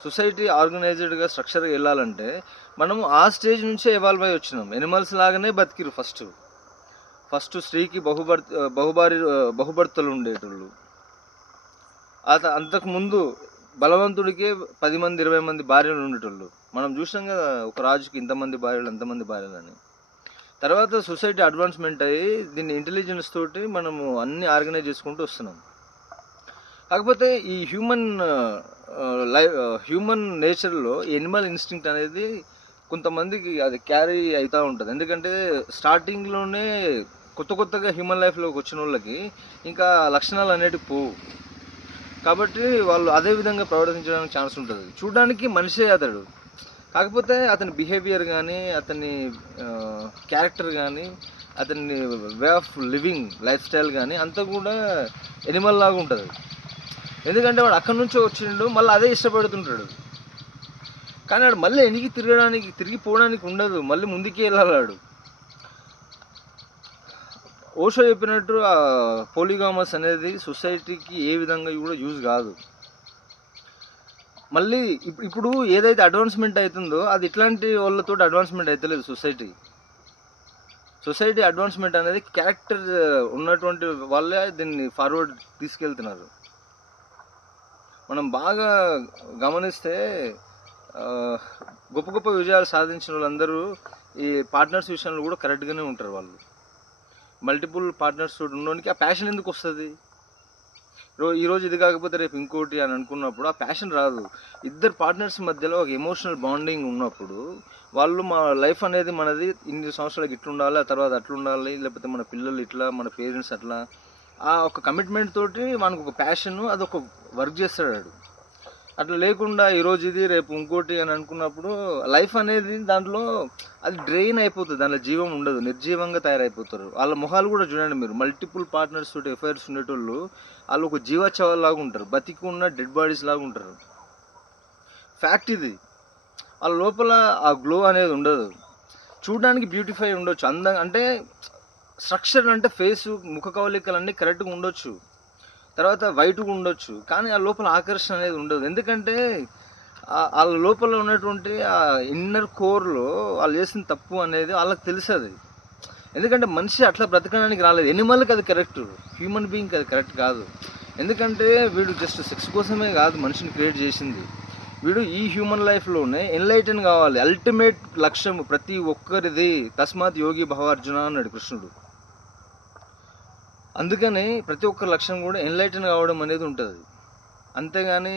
Society ఆర్గనైజ్డ్‌గా స్ట్రక్చర్‌గా ఎళ్ళాలంటే, మనము ఆ stage నుంచే ఎవాల్వ్ అయ్యి వచ్చినాం. యానిమల్స్ లాగానే బతికిర్రు ఫస్టు. ఫస్టు స్త్రీకి బహుభర్తలు ఉండేటోళ్ళు. అంతకుముందు బలవంతుడికే 10 మంది, 20 మంది భార్యలు ఉండేటోళ్ళు. మనం చూసినాం గదా! ఒక రాజుకి ఇంతమంది భార్యలు, అంతమంది భార్యలని. తర్వాత సొసైటీ అడ్వాన్స్‌మెంట్ అయ్యి దీన్ని ఇంటెలిజెన్స్ తోటి మనము అన్నీ ఆర్గనైజ్ చేసుకుంటూ వస్తున్నాం. కాకపోతే ఈ హ్యూమన్ నేచర్‌లో యానిమల్ ఇన్‌స్టింక్ట్ అనేది కొంతమందికి అది క్యారీ అయితా ఉంటది. ఎందుకంటే స్టార్టింగ్‌లోనే కొత్తగా హ్యూమన్ లైఫ్‌లోకి వచ్చినోళ్ళకి ఇంకా లక్షణాలు అనేటివి పోవు. కాబట్టి వాళ్ళు అదే విధంగా ప్రవర్తించడానికి ఛాన్స్ ఉంటది. చూడ్డానికి మనిషే అతడు. కాకపోతే అతని బిహేవియర్ గానీ, అతని క్యారెక్టర్ గానీ, అతని way of living life style గానీ అంతా కూడా యానిమల్ లాగా ఉంటది. ఎందుకంటే వాడు అక్కడి నుంచో వచ్చిండు, మళ్ళీ అదే ఇష్టపడుతుంటాడు. కానీ ఆడు మళ్ళీ వెనక్కి తిరిగిపోవడానికి ఉండదు. మళ్ళీ ముందుకే వెళ్ళాలి ఆడు. ఓషో చెప్పినట్టు పోలిగామస్ అనేది సొసైటీకి ఏ విధంగా కూడా యూజ్ కాదు. మళ్ళీ ఇప్పుడు ఏదైతే అడ్వాన్స్మెంట్ అవుతుందో అది ఇట్లాంటి వాళ్ళతో అడ్వాన్స్మెంట్ అవుతలేదు. సొసైటీ అడ్వాన్స్మెంట్ అనేది క్యారెక్టర్ ఉన్నటువంటి వాళ్ళే దీన్ని ఫార్వర్డ్ తీసుకెళ్తున్నారు. మనం బాగా గమనిస్తే గొప్ప విజయాలు సాధించిన వాళ్ళందరూ ఈ పార్ట్నర్స్ విషయంలో కూడా కరెక్ట్గానే ఉంటారు. వాళ్ళు మల్టిపుల్ పార్ట్నర్స్ ఉన్నోనికి ఆ ప్యాషన్ ఎందుకు వస్తుంది? ఈరోజు ఇది కాకపోతే రేపు ఇంకోటి అని అనుకున్నప్పుడు ఆ ప్యాషన్ రాదు. ఇద్దరు పార్ట్నర్స్ మధ్యలో ఒక ఎమోషనల్ బాండింగ్ ఉన్నప్పుడు వాళ్ళు మా లైఫ్ అనేది మనది ఇన్ని సంవత్సరాలకి ఇట్లుండాలి, ఆ తర్వాత అట్లుండాలి, లేకపోతే మన పిల్లలు ఇట్లా, మన పేరెంట్స్ అట్లా, ఆ ఒక కమిట్మెంట్ తోటి మనకు ఒక ప్యాషన్ అదొక వర్క్ చేస్తాడు. అట్లా లేకుండా ఈరోజు ఇది రేపు ఇంకోటి అని అనుకున్నప్పుడు లైఫ్ అనేది దాంట్లో అది డ్రెయిన్ అయిపోతుంది. దాంట్లో జీవం ఉండదు, నిర్జీవంగా తయారైపోతారు. వాళ్ళ మొహాలు కూడా చూడండి మీరు. మల్టిపుల్ పార్ట్నర్స్ తోటి ఎఫైర్స్ ఉండేటోళ్ళు వాళ్ళు ఒక జీవోత్సవాలాగా ఉంటారు, బతికి ఉన్న డెడ్ బాడీస్ లాగా ఉంటారు. ఫ్యాక్ట్ ఇది. వాళ్ళ లోపల ఆ గ్లో అనేది ఉండదు. చూడడానికి బ్యూటిఫై ఉండొచ్చు, అందంగా, అంటే స్ట్రక్చర్ అంటే ఫేసు, ముఖ కవలికలు అన్నీ కరెక్ట్గా ఉండొచ్చు, తర్వాత వైట్గా ఉండొచ్చు, కానీ ఆ లోపల ఆకర్షణ అనేది ఉండదు. ఎందుకంటే వాళ్ళ లోపల ఉన్నటువంటి ఆ ఇన్నర్ కోర్లో వాళ్ళు చేసిన తప్పు అనేది వాళ్ళకి తెలుస్తుంది. ఎందుకంటే మనిషి అట్లా బ్రతకడానికి రాలేదు. ఎనిమల్కి అది కరెక్ట్, హ్యూమన్ బీయింగ్కి అది కరెక్ట్ కాదు. ఎందుకంటే వీడు జస్ట్ సెక్స్ కోసమే కాదు మనిషిని క్రియేట్ చేసింది. వీడు ఈ హ్యూమన్ లైఫ్లోనే ఎన్లైటన్ కావాలి. అల్టిమేట్ లక్ష్యం ప్రతి ఒక్కరిది. తస్మాత్ యోగి భవ అర్జున అన్నాడు కృష్ణుడు. అందుకని ప్రతి ఒక్క లక్ష్యం కూడా ఎన్లైటన్ కావడం అనేది ఉంటుంది. అంతేగాని